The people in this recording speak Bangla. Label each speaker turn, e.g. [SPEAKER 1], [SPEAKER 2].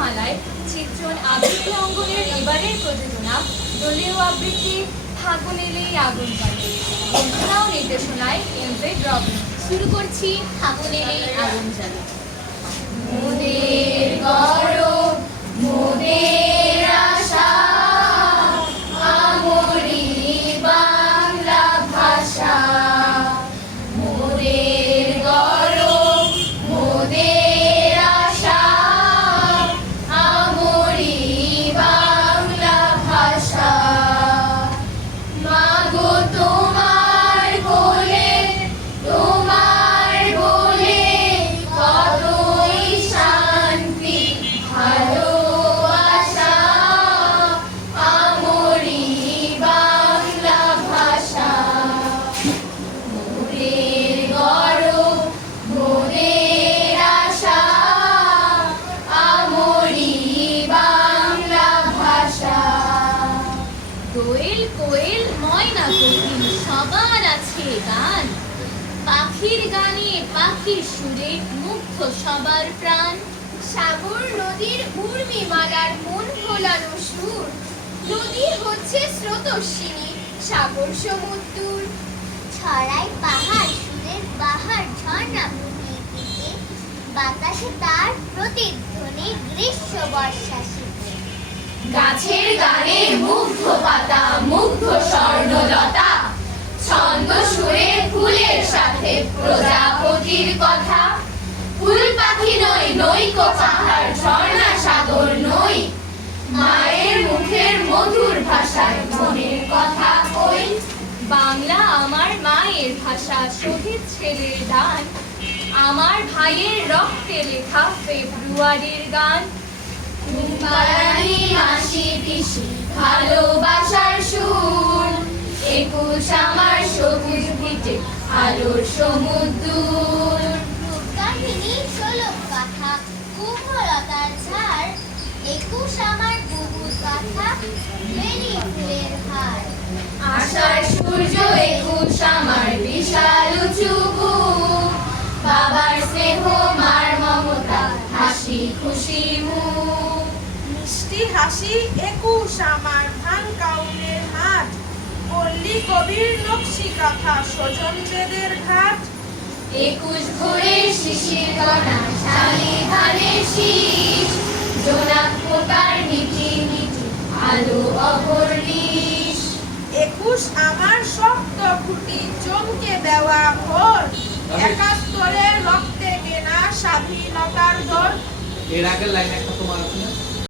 [SPEAKER 1] মালায় চিত্রণ আবৃত্তি অঙ্গনের এবারের প্রযোজনা, দলীয় আবৃত্তি ফাগুন এলেই আগুন রচনা ও নির্দেশনায় এম জেড শুরু করছি ফাগুন এলেই আগুন জ্বালা। মোদের গান। পাখির গানে পাখির সুরে মুগ্ধ সবার প্রাণ।
[SPEAKER 2] সাগর নদীর মন ভোলানো সুর। নদী হচ্ছে স্রোতস্বিনী, সাগর সমুদ্র
[SPEAKER 3] ছড়াই পাহাড় সুরের বাহার ঝর্ণা দিতে। বাতাসে তার প্রতিধ্বনি গ্রীষ্ম বর্ষা
[SPEAKER 1] গাছের গানে মুগ্ধ পাতা, মুগ্ধ স্বর্ণলতা ছন্দ সুরে ফুলের প্রজাপতির কথা। ফুল পাখি নই নৈক পাহাড়, ঝর্ণা সাগর নই। মায়ের মুখের মধুর ভাষায় মনের কথা কই। বাংলা আমার মায়ের ভাষা, শহীদ ছেলের দান আমার ভাইয়ের রক্তে লেখা ফেব্রুয়ারির গান। ভালোবাসার সুর, একুশ আমার আলোর সমুদ্র।
[SPEAKER 3] রূপকাহিনী ষোলো কথা কুমলতার ঝাড় একুশ আমার বুবুর কথা বেরি ফুলের হার।
[SPEAKER 1] আশার সূর্য একুশ আমার বিশাল উঁচু বাবার স্নেহ মার মমতা হাসি খুশি মুখ।
[SPEAKER 4] মিষ্টি হাসি একুশ আমার কবির নকশি কথা স্বজন বেদের ঘাট।
[SPEAKER 1] একুশ ভোরের শিশির কণা শালি ধানের শীষ। জোনাক পোকার মিটি মিটি আলো অপর্ণিশ
[SPEAKER 4] একুশ আমার শক্ত খুঁটি চমকে দেওয়া ভোর একাত্তরের রক্তে কেনা স্বাধীনতার দর।
[SPEAKER 5] এর আগের লাইন একটা তোমার